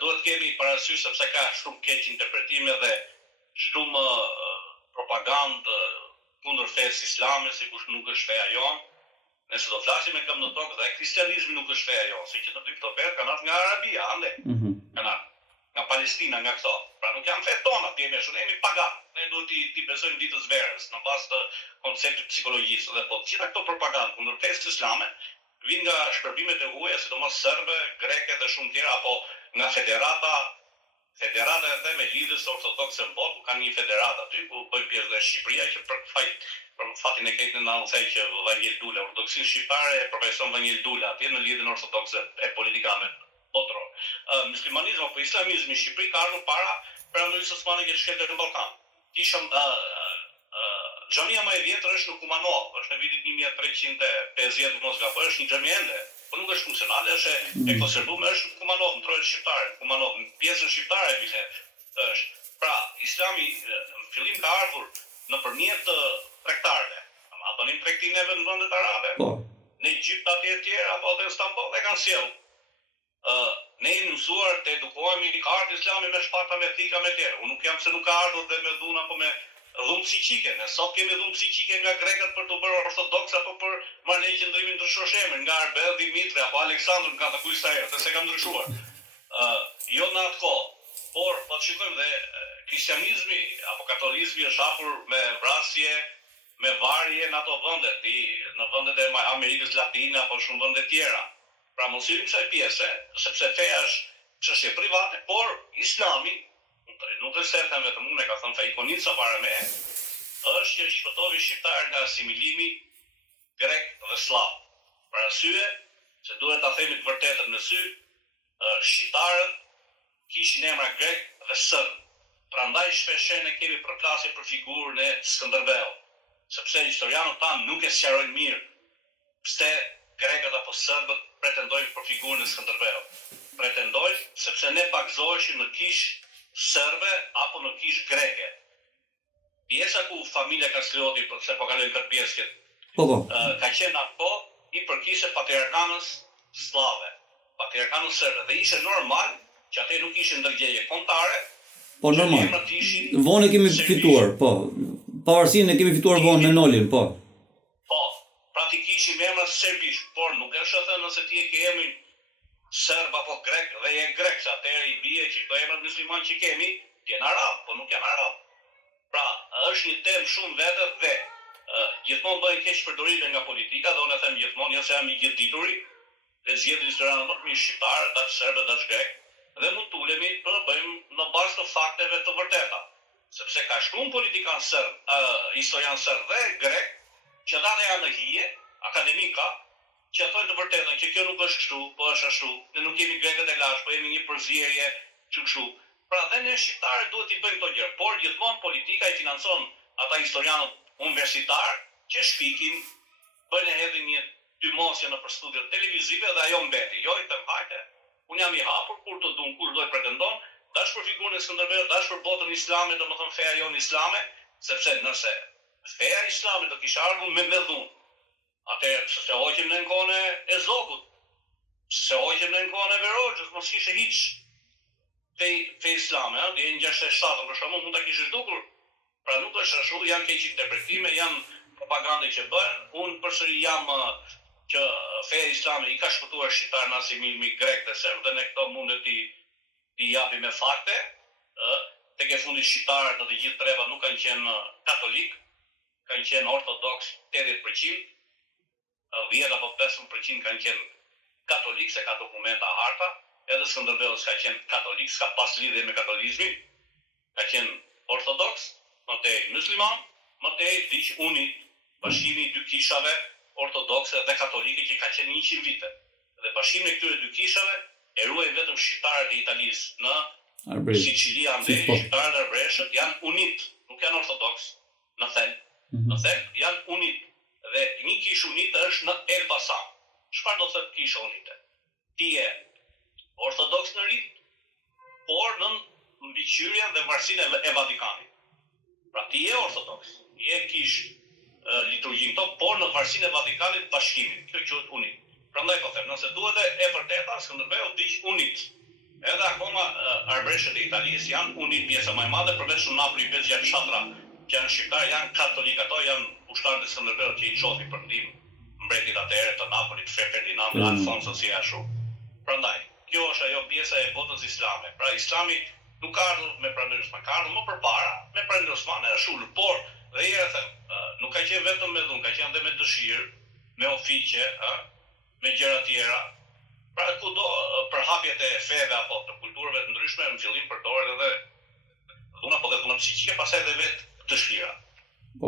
Duhet kemi parasysh sepse ka shumë keq interpretime dhe shumë propagandë kundër fesë islame, sikur nuk është feja jonë. Nëse do flasim e kam në tokë dhe kristianizmi nuk është feja jonë, si që të dy këto fetë kanë ardhur nga Arabia, ande. Kanë nga Palestina, nga këto. Pra nuk janë fetë tona, ti jemi shumë jemi pagan. Ne duhet t'i besojmë ditës verës në bazë të konceptit psikologjisë dhe po gjitha këto propagandë kundër fesë islame vijnë nga shpërbimet e huaja, sidomos serbe, greke dhe shumë tjera, apo nga federata e them e lidhjes ortodokse në botë, ku kanë një federatë aty ku bëjnë pjesë dhe Shqipëria që për fatin e keq në thej që Vangel Dula, ortodoksia shqiptare e profeson Vangel Dula atje në lidhjen ortodokse e politikane botërore. Muslimanizmi apo islamizmi në Shqipëri ka ardhur para perandorisë osmane që shkëlqej në Ballkan. Kishëm xhamia më e vjetër është në Kumanov, është në vitin 1350 mos gaboj, është një xhami ende, por nuk është funksionale, është e konservuar, është në Kumanov, në trojën shqiptare, Kumanov, në pjesën shqiptare e bilet. Është. Pra, Islami në fillim ka ardhur nëpërmjet tregtarëve. A bënim tregtinë neve në vendet arabe? Po. Në Egjipt atje e tjera, apo në Istanbul e kanë sjellë. Ne jemi mësuar të edukohemi ka ardhur Islami me shpata, me thika, me tjerë. Unë nuk jam se nuk ka ardhur dhe me dhunë apo me dhunë psiqike. Ne sot kemi dhunë psiqike nga grekët për të bërë ortodoks apo për marrë qëndrimin ndryshosh emrin, nga Arbel, Dimitri apo Aleksandr ka të kujsa herë, se ka ndryshuar. Jo në atë kohë, por po të shikojmë dhe kristianizmi apo katolizmi është hapur me vrasje, me varje në ato vende, në vendet e Amerikës Latine apo shumë vende tjera. Pra mos hyjmë kësaj pjese, sepse feja është çështje private, por Islami, nuk është se them vetëm unë, ka thënë Fejkonica para me, është që shpëtoi shqiptarët nga asimilimi grek dhe slav. Për arsye se duhet ta themi të vërtetën në sy, shqiptarët kishin emra grek dhe serb. Prandaj shpesh ne kemi përplasje për figurën e Skënderbeut, sepse historianët tanë nuk e sqarojnë mirë pse grekët apo serbët pretendojnë për figurën e Skënderbeut. Pretendojnë sepse ne pagzoheshim në kishë serbe apo në kishë greke. Pjesa ku familja Kastrioti, se po kalojnë këtë pjesë, ka qenë ato i përkishe patriarkanës slave, patriarkanës serbe, dhe ishe normal që ate nuk ishin ndërgjegje kontare. Po normal. Vonë kemi fituar, po. Pavarësinë e kemi fituar vonë në Nolin, po. Po, pra ti kishim emra serbisht, por nuk është thënë nëse ti e ke emrin serb apo grek dhe je grek, se atëherë i bie që këto emra musliman që kemi, janë arab, po nuk janë arab. Pra, është një temë shumë vete dhe gjithmonë bëjnë keq përdorime nga politika, dhe unë e them gjithmonë, jo se jam i gjithë dituri, dhe zgjedhin historianë më të mirë shqiptar, dash serb, dash grek, dhe mund të ulemi të bëjmë në bazë të fakteve të vërteta. Sepse ka shumë politikan serb, historian serb dhe grek, që ata janë në hije, akademika, që thonë të vërtetën që kjo nuk është kështu, po është ashtu, ne nuk jemi grekët e lash, po jemi një përzierje kështu. Pra dhe ne shqiptarët duhet i bëjmë këto gjëra, por gjithmonë politika i financon ata historianët universitar që shpikin, bëjnë e hedhin një tymosje në për studiot televizive dhe ajo mbeti. Jo i them hajde, unë jam i hapur, kur të dun, kur do i pretendon, dash për figurën e Skënderbeut, dash për botën islame, domethënë feja jonë islame, sepse nëse feja islame do kishte ardhur me dhunë, atëherë se hoqim në kohën e Zogut, se hoqim në kohën e Verogjës, mos kishte hiç fe islame, dhe në 67 për shkakun mund ta kishte zhdukur. Pra nuk është ashtu, janë keq interpretime, janë propagandë që bëhen. Unë përsëri jam që feja islame i ka shpëtuar shqiptarë në asimilimi grek dhe serb, dhe ne këto mundet t'i japim me fakte. Tek e fundit shqiptarët në të gjithë treva nuk kanë qenë katolik, kanë qenë ortodoks 80%, 10 apo 5% kanë qenë katolik, se ka dokumenta harta, edhe Skënderbeu s'ka qenë katolik, s'ka pas lidhje me katolizmin, ka qenë ortodoks, më tej musliman, më tej diq unit, bashkimi i dy kishave ortodokse dhe katolike që ka qenë 100 vite. Dhe bashkimi i këtyre dy kishave e ruaj vetëm shqiptarët e Italisë në Sicili, andej shqiptarët e Arbreshët janë unit, nuk janë ortodoks, në thelb. Në thelb janë unit. Dhe një kishë unite është në Elbasan. Çfarë do thotë kishë unite? Ti je ortodoks në rit, por në mbikëqyrjen dhe varësinë e Vatikanit. Pra ti je ortodoks, je kishë liturgjinë top, por në varësinë e Vatikanit bashkimit. Kjo quhet unit. Prandaj po them, nëse duhet e vërteta, Skënderbeu diq unit. Edhe akoma arbreshët e Italisë janë unit pjesa më e madhe përveç Napoli 50 fshatra që janë shqiptar, janë katolik, ato janë ushtarët e Skënderbeut që i çofi për ndihmë mbretit atëherë të Napolit, Ferdinand Alfonso si ashtu. Prandaj, kjo është ajo pjesa e botës islame. Pra Islami nuk ka ardhur me pranërin Osman, ka ardhur më përpara me pranërin Osman e ashtu, por dhe herë them, nuk ka qenë vetëm me dhunë, ka qenë edhe me dëshirë, me ofiqe, me gjëra tjera. Pra kudo përhapjet e feve apo të kulturave të ndryshme në fillim përdoret edhe dhuna, po dhe dhuna psiqike, pastaj edhe vetë dëshira.